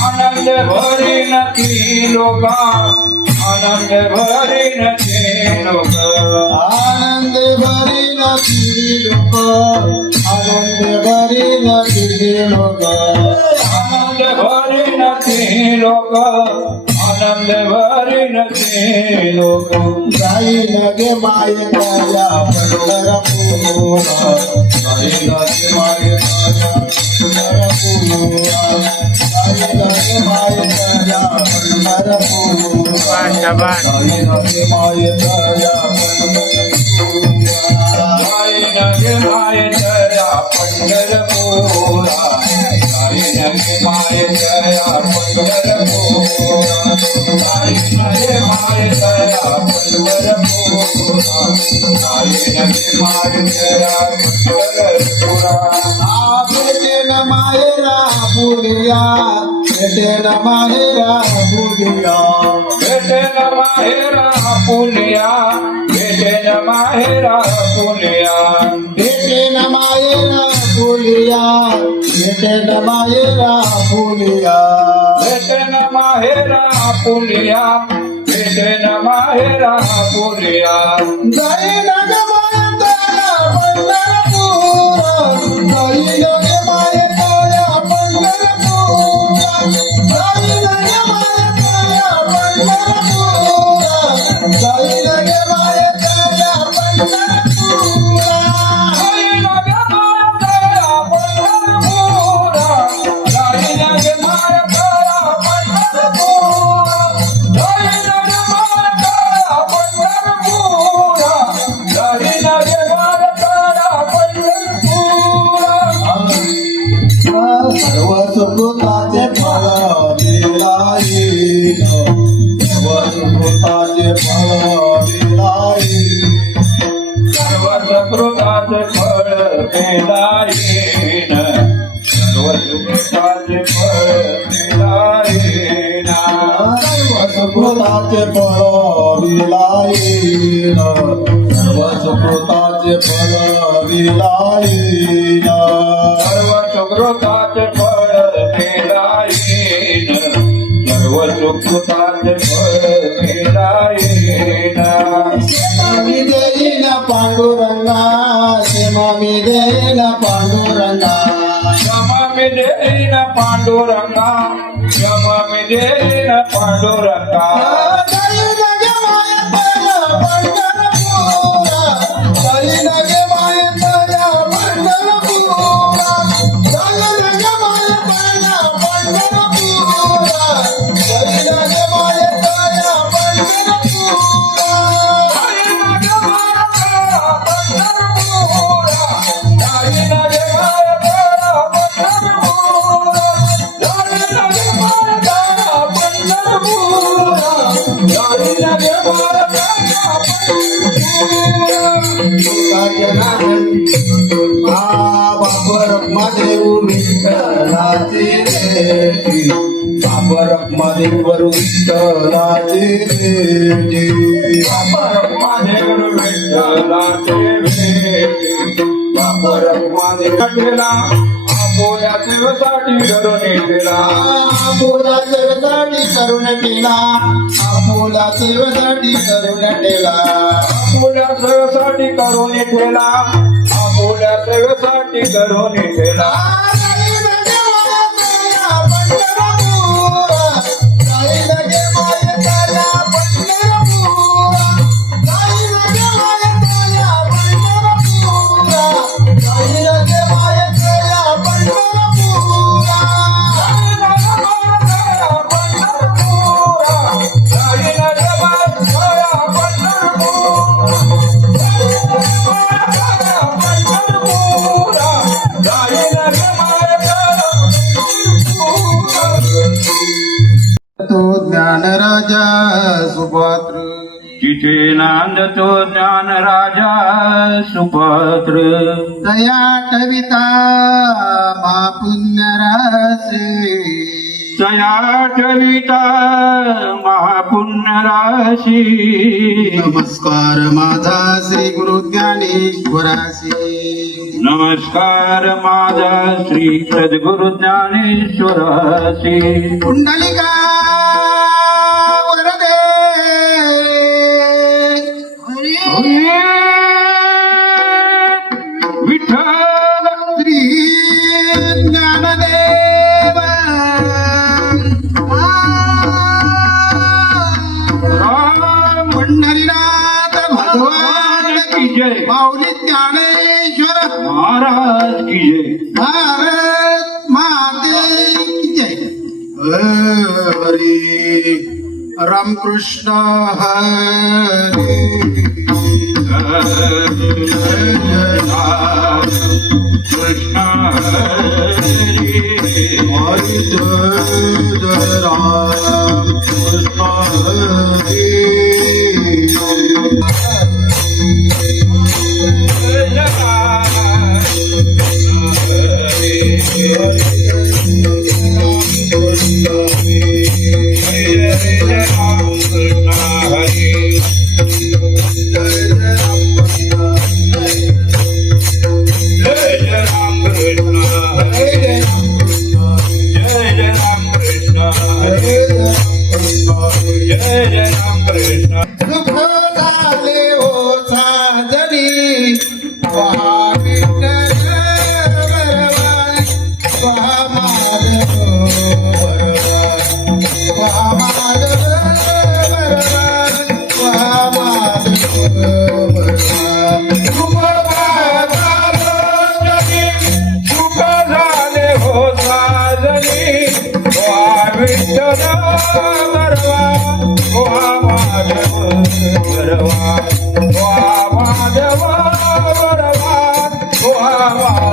आनंद भरीन ती लोक आनंद भरीन ते लोक आनंद भरीन ती लोक आनंद भरीन ती लोक आनंद भरीन ते लोक आनंद भरीन ते लोक जाईन गे माय ताया पंढरपूर जाईन गे माय ताया पंढरपूर जाईन गे माय ताया पंढरपूर जाईन गे माय ताया पंढरपूर जाईन गे माय ताया पंढरपूर जाईन गे माय ताया पंढरपूर जाईन गे माय ताया पंढरपूर जाईन गे माय ताया पंढरपूर भेटेन मायरा पुरिया भेटेन मायरा पुरिया भेटेन माहेरा पुलिया भेटेन माहेरा पुलिया भेटेन मायरा पुरिया भेटेन मायरा पुरिया भेटेन माहेरा पुलिया भेटेन माहेरा पुलिया जाईन गे माय ताया पंढरपूर जाईन गे माय ताया पंढरपूर जाईन गे माय ताया पंढरपूर जाईन गे माय ताया पंढरपूर जाईन गे माय ताया पंढरपूर जाईन गे माय ताया पंढरपूर जाईन गे माय ताया पंढरपूर जाईन गे माय ताया पंढरपूर सर्व सुकृताचे फळ दिला येईल सर्व सुकृताचे फळ दिला येईल सर्व सुकृताचे फळ पेला येईन सर्व सुकृताचे फळ पेला येईन सर्व सुकृताचे फळ दिला येईल सर्व सुकृताचे फळ दिला येईल सर्व सुकृताचे फळ पेला येईन सर्व सुकृताचे फळ पेला येईन मी देईन पांडुरंगा सेवा मी देईन पांडुरंगा क्षमा मी देईन पांडुरंगा क्षमा मी देईन पांडुरंगा जाईन गे माय ताया पंढरपूर जाईन गे माय ताया पंढरपूर जाईन गे माय ताया पंढरपूर जाईन गे माय ताया बाबर महादेव विठ्ठलाची रेटी बाबर महादेव विठ्ठलाची रेटी आपोल्या सेवेसाठी धरून ठेला आपोला सेवेसाठी करून ठेला आपोला सेवेसाठी करून ठेला आपोल्या सेवेसाठी करून ठेला आपोल्या सेवेसाठी करून ठेला नांदतो ज्ञान राजा सुपात्र तिथे नांदतो ज्ञान राजा सुपात्र दया कविता महापुण्य राशी तया ठविता महापुण्य राशी नमस्कार माझा श्री गुरु ज्ञानेश्वराशी नमस्कार माझा श्री सद्गुरु ज्ञानेश्वराशी कुंडलिका वरदे विठ्ठल श्री ज्ञानदेव राम पंढरीनाथ भगवान की जय माऊली ज्ञानेश्वर महाराज की जय भारत माते की जय हरी रामकृष्ण हरी कृष्ण हरी हरि जय राम कृष्ण हरी सुख झाले हो साजनी विठ्ठल माधव म्हणून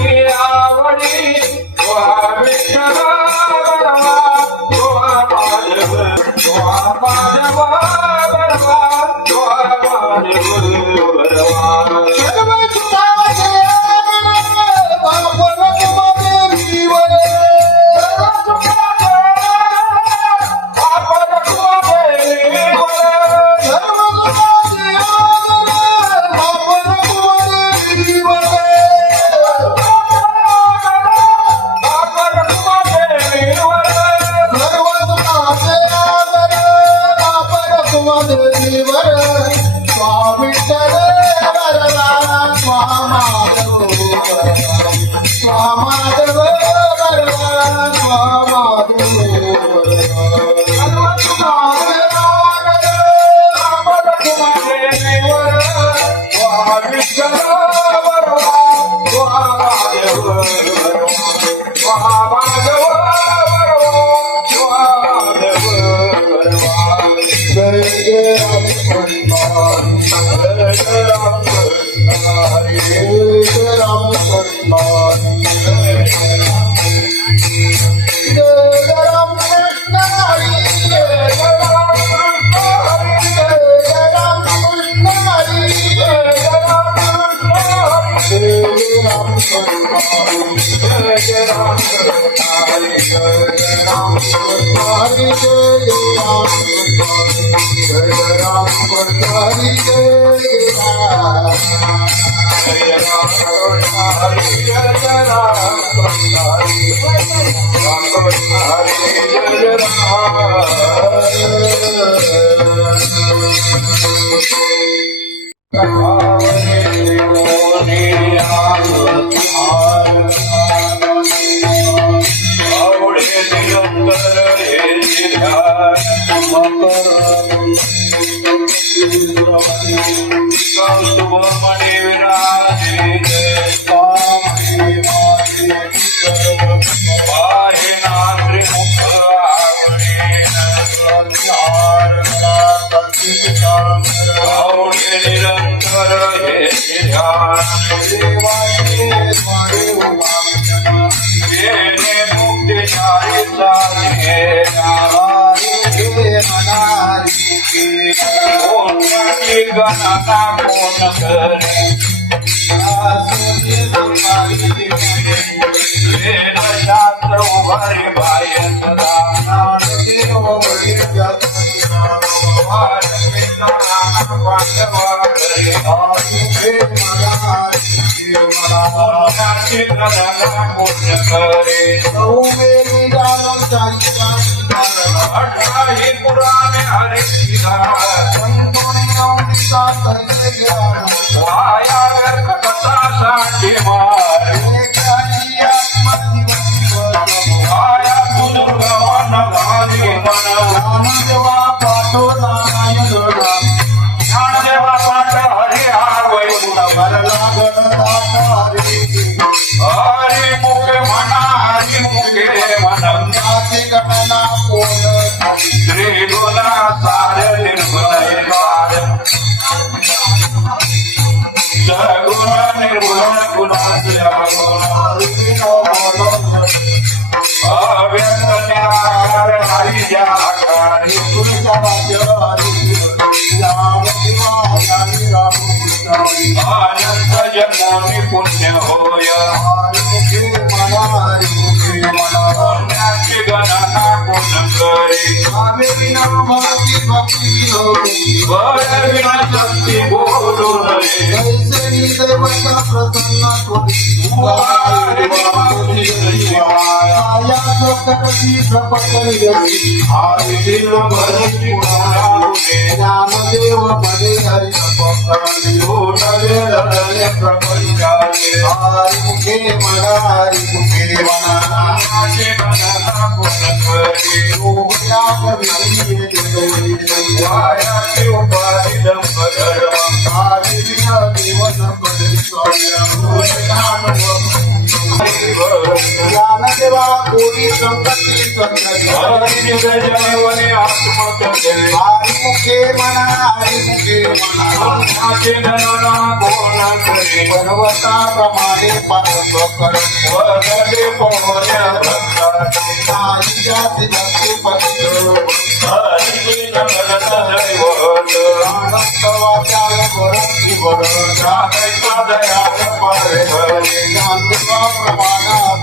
विठ्ठल आवडी Hare कोणाची गणना कोण करे वेदशास्त्र उभारी बाह्य सदा कोणाची गणना कोण करे अठराही पुराणे हरिदा वाया व्यर्थ कथासाठी मार वाया तुझं घाली मन ज्ञानदेवा पाठ हरी हार हरी मुखे म्हणा हरी मुखे म्हणा श्री गुणा सार निर्गुण सगुण निर्गुण गुणाश्रय अव्यक्त निराकार हरी जाकारी अनंत जन्मोनी पुण्य होय पुण्याची गणना कोण करे बळविना शक्ती बोलू नये ज्ञानदेव बरे हरि प्रपंचाचे मुखे म्हणा हरि मुखे म्हणा वायाचे उपाधी ज्ञानदेवा कोरी संपत्ती जयवने आत्मकथे हरि मुखे म्हणा हरि मुखे म्हणा गणना कोण करे पर्वताप्रमाणे पाप करणे वदले पोहण्या नाही जाती जाती पतित हरी जगत दैवत अनंत वाचाल वरंती वर राधाचा दयाल पारे हरी ज्ञानदेवा प्रमाणात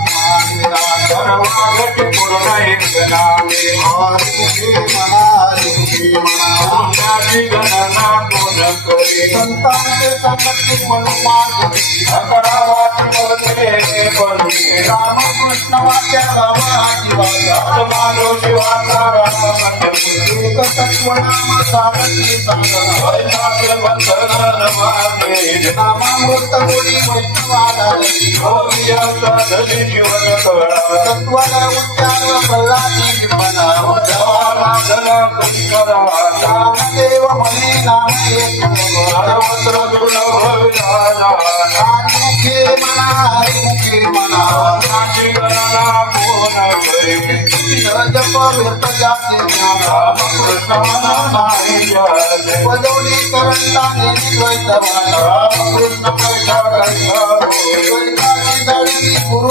सर्वागत पूर्ण एक नामे हरि मुखे म्हणा हरि मुखे म्हणा पुण्याची गणना कोण करे संतांचे संगती मनुमार्ग अकरावाची मध्ये पडले रामकृष्ण वाच्या रामाची वाचा मानव शिवाचा राम एक तत्व नाम सारथी सांगना वैशाख बंधन मागे नामामृत मुनी वैष्णवाधारी धरी जीवन कळा तत्वाला उच्चार प्रल्हादी म्हणा जला कुंकराचा नामदेव म्हणे नाम एक सर्वत्र दुर्लभ झाला हरि मुखे म्हणा हरि मुखे म्हणा पुण्याची गणना कोण करे जप व्यर्थ जाती ज्ञान रामकृष्ण नाही जय वजवणी करंताने द्वैतवान रामकृष्ण पैठा द्वैताची दळणी गुरु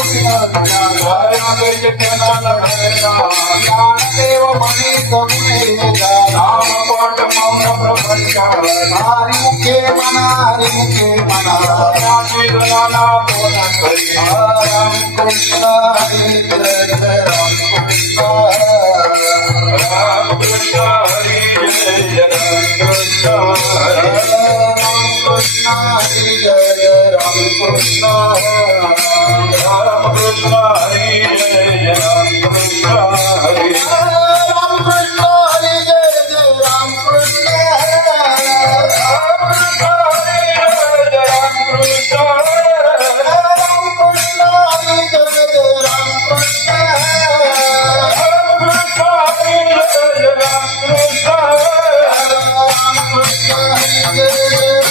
ज्ञानदेव म्हणे करुणे नामपाठ मौन प्रपंच हरि मुखे म्हणा हरि मुखे म्हणा पुण्याची गणना कोण करे रामकृष्ण हरी जय जय रामकृष्ण रामकृष्ण हरी जय रामकृष्ण रामकृष्ण हरी जय जय रामकृष्ण रामकृष्ण हरी जय रामकृष्ण हरी रामकृष्ण हरी जय जय रामकृष्ण रामकृष्ण हरी जय रामकृष्ण रामकृष्ण हरी जय जय रामकृष्ण रामकृष्ण हरी जय रामकृष्ण रामकृष्ण हरी जय जय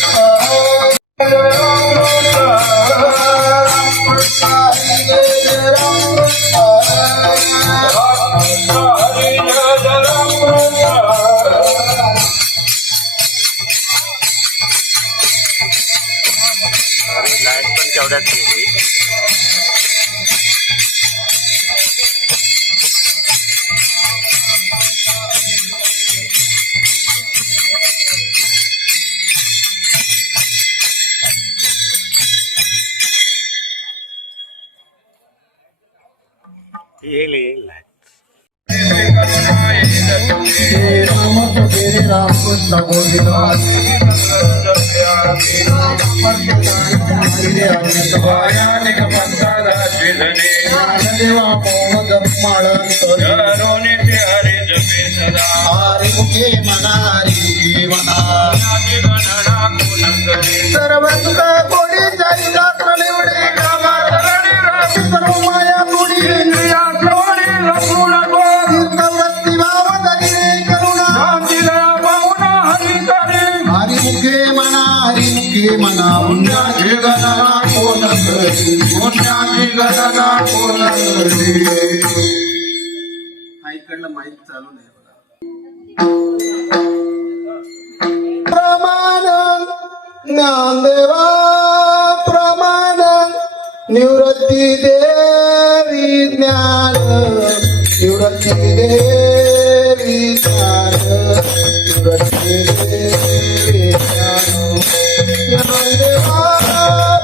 रामकृष्ण रामकृष्ण हरी जय जय रामकृष्ण रामकृष्ण हरी जय जय रामकृष्ण लाईट पण तेवढ्याच गेली. येईल येईल नाही. श्री राम श्री रामकृष्ण गोविंद देवा मोहद माळंत हरी मुखे मना हरी मना सर्व सुख कोणी जाई जात निवडे कामा सर्व माया कोणी वृत्ती भाव धरी करुणा हरी मुखे मना पुण्याची गणना कोण करी पुण्याची गणना कोण करी ऐकडलं माहीत चालू नाही प्रमाण ज्ञानदेवा प्रमाण निवृत्ती देवी ज्ञान निवृत्ती देवी ज्ञान निवृत्ती देवी ज्ञान ज्ञानदेवा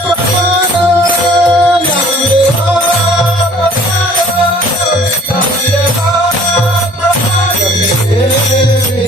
प्रमाण ज्ञानदेवा देवी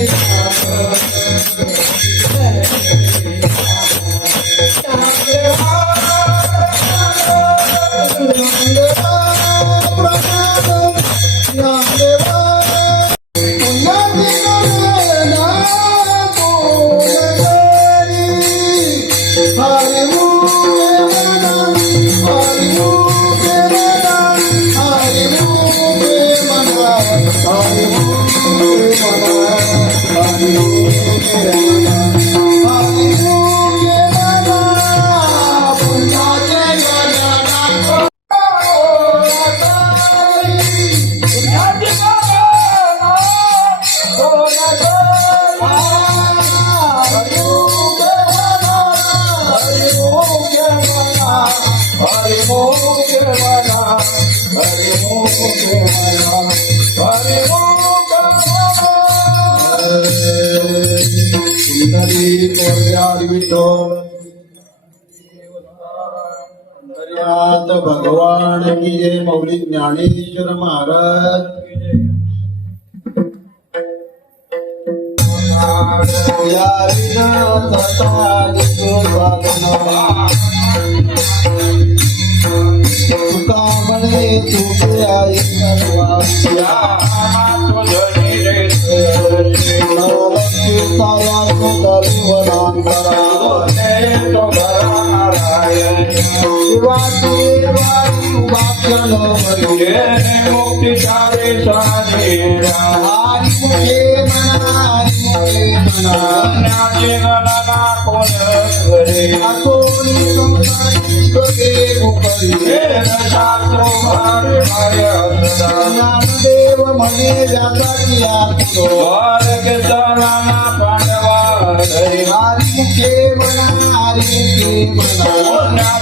भगवान की जय मौली ज्ञानेश्वर महाराज तुका म्हणे तुझे आई देव म्हणे जाता हरी मुखे मना हरी मुखे मना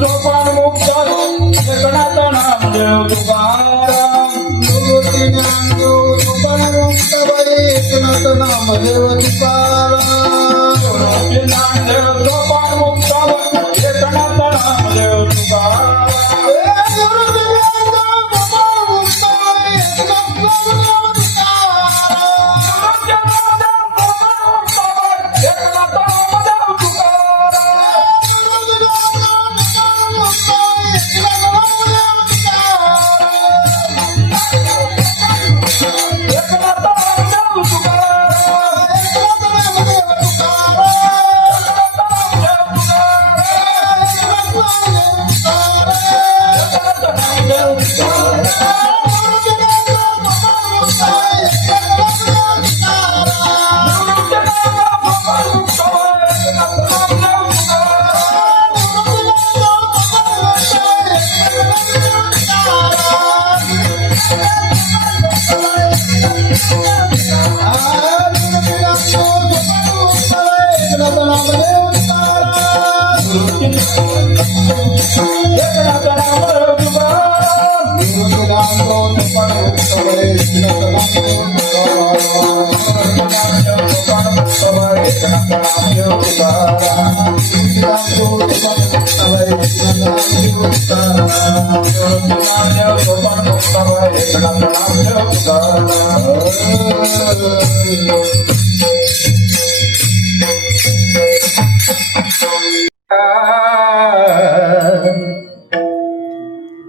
सुपण मुक्त नामदेव निवृत्ती ज्ञानदेव सुपण मुक्त एकनाथ नामदेव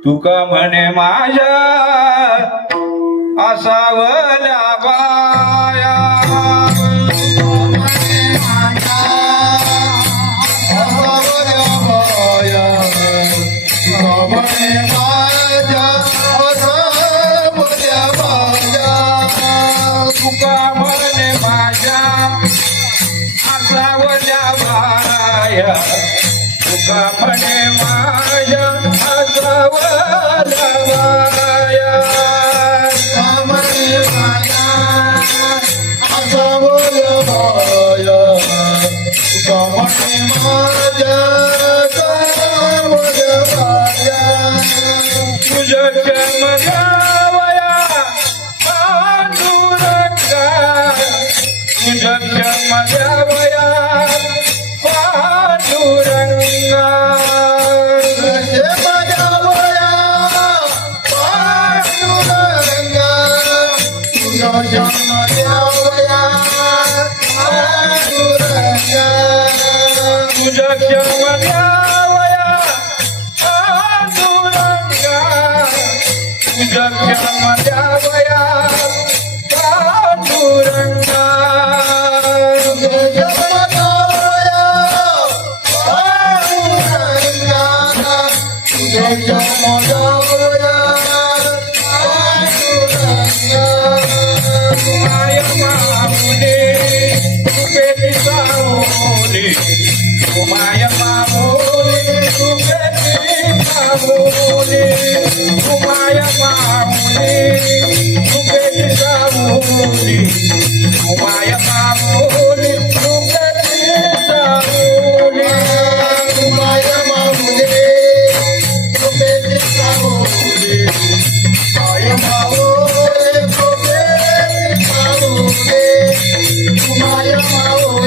तुका म्हणे माझ्या असावल्या बाया तुका म्हणे माझ्या असावल्या बाया तुका म्हणे माझ्या असावल्या बाया तुझ्या जन्मगावया पांडुरंगा तुझ्या जन्मगावया पांडुरंगा तुझ्या जन्मगावया पांडुरंगा तुझ्या जन्मगावया पांडुरंगा माय मामुने तुझे सावले माय मामुने तुझे सावले माय मामुने तुझे सावले माय मामुने तुझे सावले माय मामुने तुझे सावले माय मामुने तुझे सावले माय मामुने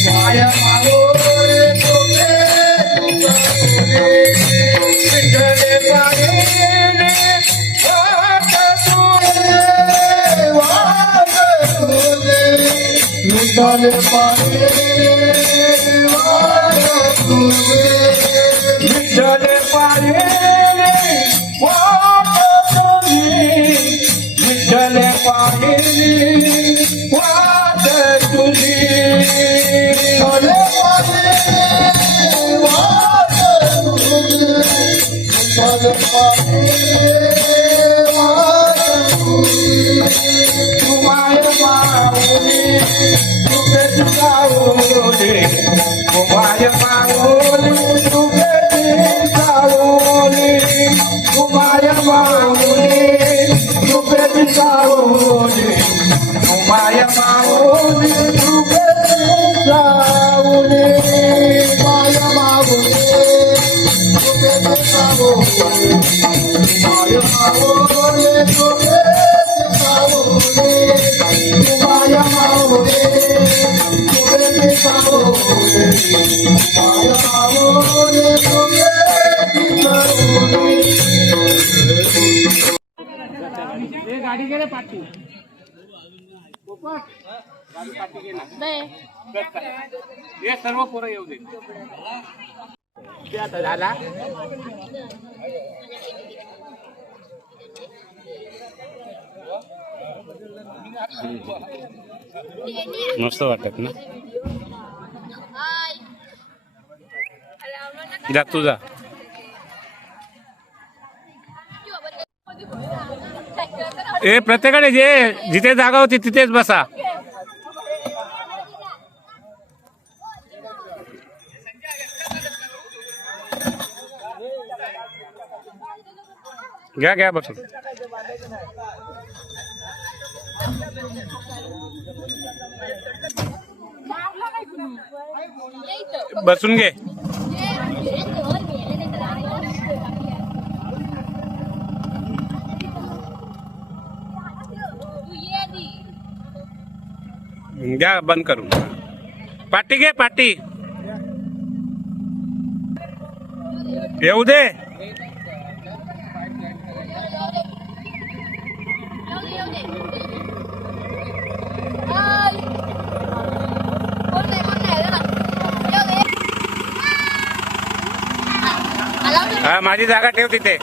माया मागोरे तुझे विठ्ठले पाहिणे वाट तुझे विठ्ठले पाहिणे वाट तुझे विठ्ठले पाहिणे वाट तुझी विठ्ठले पाहिणे वाट तुझी माय माऊली तुझे सावले माय माऊली तुझे सावले माय माऊली तुझे सावले माय माऊली तुझे सावले माय माऊली तुझे सावले माय माऊली तुझे सावले माय माऊली तुझे सावले माय माऊली तुझे सावले गाडी गेले पाठी हे सर्व पोरं येऊ दे आता झाला मस्त वाटत ना जा तुझा ए प्रत्येकाने जे जिथे जागा होती तिथेच बसा घ्या घ्या बसून बसून घे. घ्या बंद करून. पाटी घे पाटी. येऊ दे. हा माझी जागा ठेव तिथे.